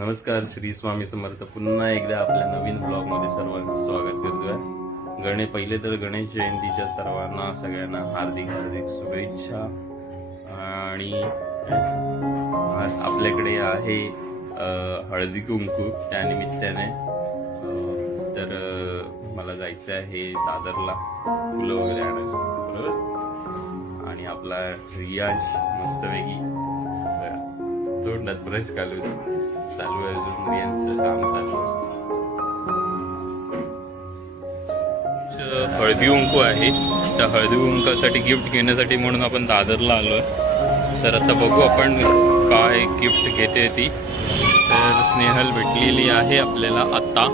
नमस्कार, श्री स्वामी समर्थ. पुन्हा एकदा आपल्या नवीन ब्लॉगमध्ये सर्वांचं स्वागत करतोय. पहिले तर गणेश जयंतीच्या सर्वांना सगळ्यांना हार्दिक हार्दिक शुभेच्छा. आणि आज आपल्याकडे आहे हळदी कुंकू. त्यानिमित्ताने तर मला जायचं आहे दादरला फुलं वगैरे आणायला, बरोबर. आणि आपला रियाज मस्तपैकी तोंडात ब्रश घालून चालू आहे. अजून यांचं काम चालू आहे. हळदी कुंकू आहे. त्या हळदी कुंकासाठी गिफ्ट घेण्यासाठी म्हणून आपण दादरला आलोय. तर आता बघू आपण काय गिफ्ट घेते ती. तर स्नेहल भेटलेली आहे आपल्याला आता.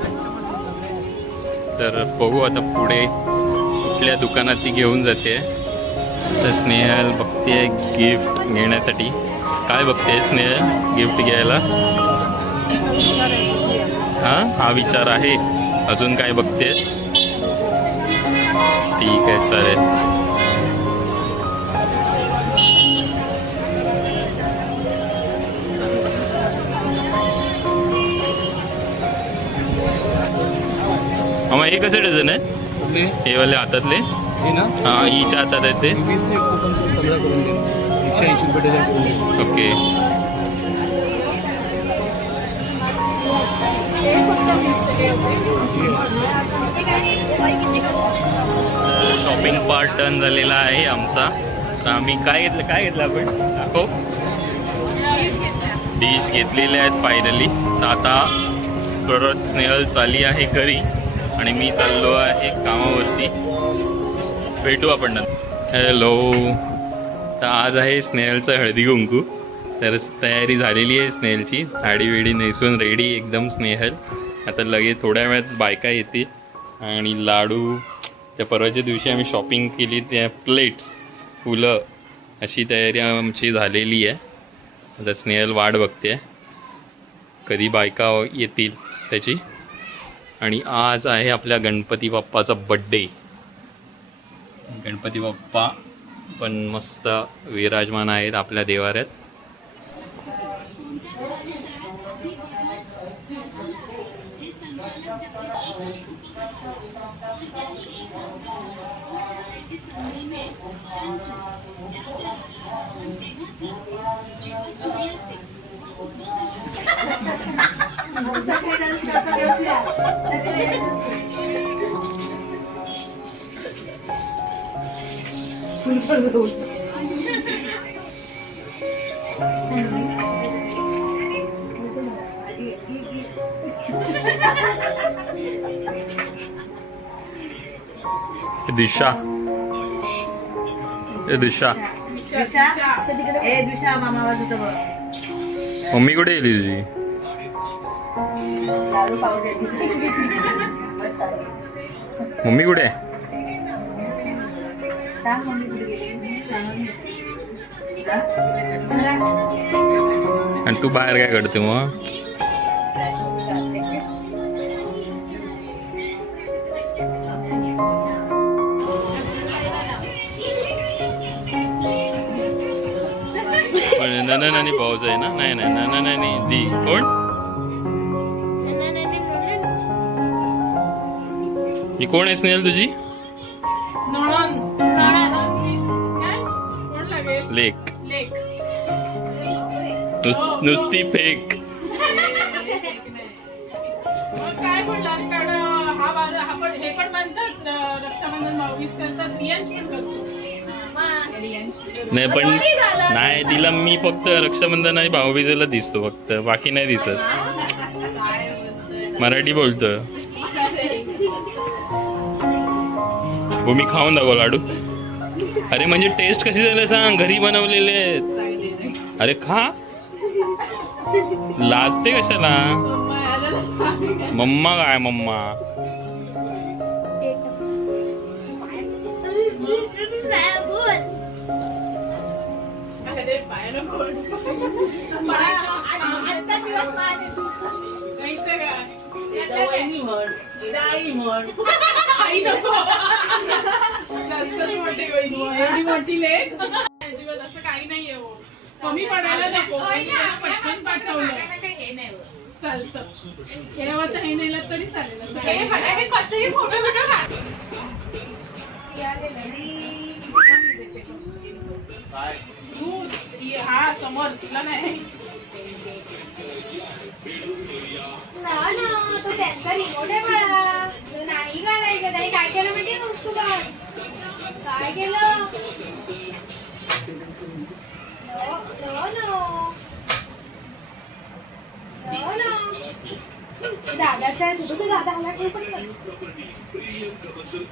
तर बघू आता पुढे कुठल्या दुकानात ती घेऊन जाते. तर स्नेहल बघते गिफ्ट घेण्यासाठी. काय बघते स्नेहल गिफ्ट घ्यायला? हा विचार आहे. अजून काय बघतेस? ठीक आहे, चालेल. हे कसे डझन आहे? हे वाले हातातले? हा, हिच्या हातात आहे ते. ओके. शॉपिंग पार्ट डन झालेला आहे आमचा. तर आम्ही काय घेतलं आपण दाखव. डिश घेतलेल्या आहेत फायनली. तर आता परत स्नेहल चालली आहे घरी आणि मी चाललो आहे कामावरती. भेटू आपण नंतर. हॅलो. तर आज आहे स्नेहलचं हळदी कुंकू. तर तयारी झालेली आहे स्नेहलची. साडी वेडी नेसून रेडी एकदम स्नेहल. आता लगेच थोड्या वेळात बायका येतील आणि लाडू. त्या परवाच्या दिवशी आम्ही शॉपिंग केली, त्या प्लेट्स, फुलं, अशी तयारी आमची झालेली आहे. आता स्नेहल वाट बघते कधी बायका येतील त्याची. आणि आज आहे आपल्या गणपती बाप्पाचा बड्डे. गणपती बाप्पा पण मस्त विराजमान आहेत आपल्या देवाऱ्यात. दिशा मम्मी कुठे गेली तुझी? मम्मी कुठे? आणि तू बाहेर काय करते मग? नानी भाऊज आहे ना? नाही नाही दी कोण? ही कोण आहे स्नेहल तुझी? लेक. नुसती फेक. काय बोलणार? हे पण म्हणतात रक्षाबंधन भाऊबीज करतात. रियांश पण करतो. नाही पण नाही, तिला मी फक्त रक्षाबंधन आणि भाऊबीजेला दिसतो फक्त, बाकी नाही दिसत. मराठी बोलतोय. मी खाऊन दाखव लाडू. अरे म्हणजे टेस्ट कशी झाली सांग. घरी बनवलेले आहेत. अरे खा. लाजते कशाला? मम्मा काय मम्मा? असं काही नाहीये. कमी पडायला नको. पटकन पाठवलं. चालतं केव्हा तर हे नेलं तरी चालेल असं हे काही मला हे कसेही फोटो बिटो काढ. मी देते. दूध हा समोर तुला नाही ना ना तो त्यांचा रिमोट आहे बाळा. तो नाही काढायचं. त्याने काय केलं माहितीये का वस्तू बघ. काय केलं नो नो नो नो दादाचा आहे तुझं. तू दादा आला ठेव पण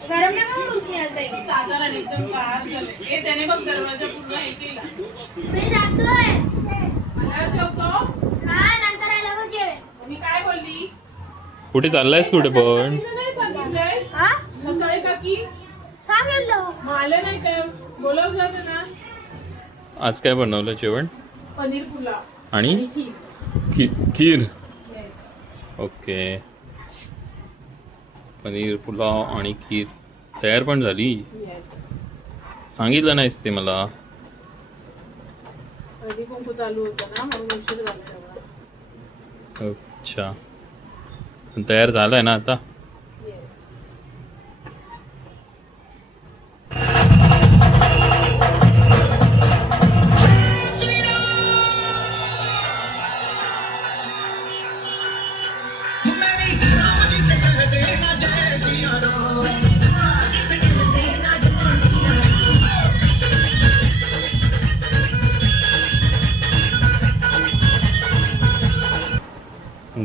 गरम नका करू स्नेहलताई. साधारण एकदम गार झाले हे त्याने बघ दरवाजा पूर्ण हे केला मी जातोय. मला जेवतो हा नंतर आला मग जेवेल. मी काय बोलली कुठे चाललायस कुठे पण? तिनं नाही सांगितलंयस हा मसाळे काकी सांगितलं. मग आले नाही काय बोलावं जातं ना आज काय बनवलं जेवण? पनीर पुलाव आणि खीर खीर. Yes okay. पनीर पुलाव आणि खीर तयार पण झाली. येस सांगितलं नाहीस ते मला. हळदी कुंकू चालू होतं ना म्हणून उशीर झाला तेवढा अच्छा. पण तयार झालाय ना आता? येस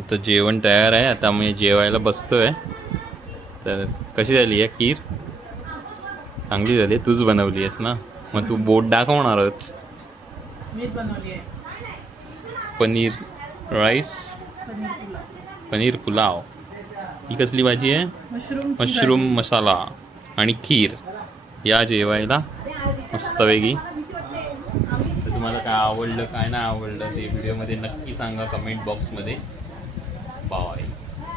तर जेवण तयार आहे. आता मी जेवायला बसतोय. तर कशी झाली आहे खीर? चांगली झाली. तूच बनवली आहेस ना, मग तू बोट दाखवणारच. मीच बनवली आहे पनीर राईस, पनीर पुलाव पनीर पुलाव. ही कसली भाजी आहे? मशरूम मसाला आणि खीर. या जेवायला मस्तपैकी. तर तुम्हाला काय आवडलं काय नाही आवडलं ते व्हिडिओमध्ये नक्की सांगा कमेंट बॉक्समध्ये. बाय.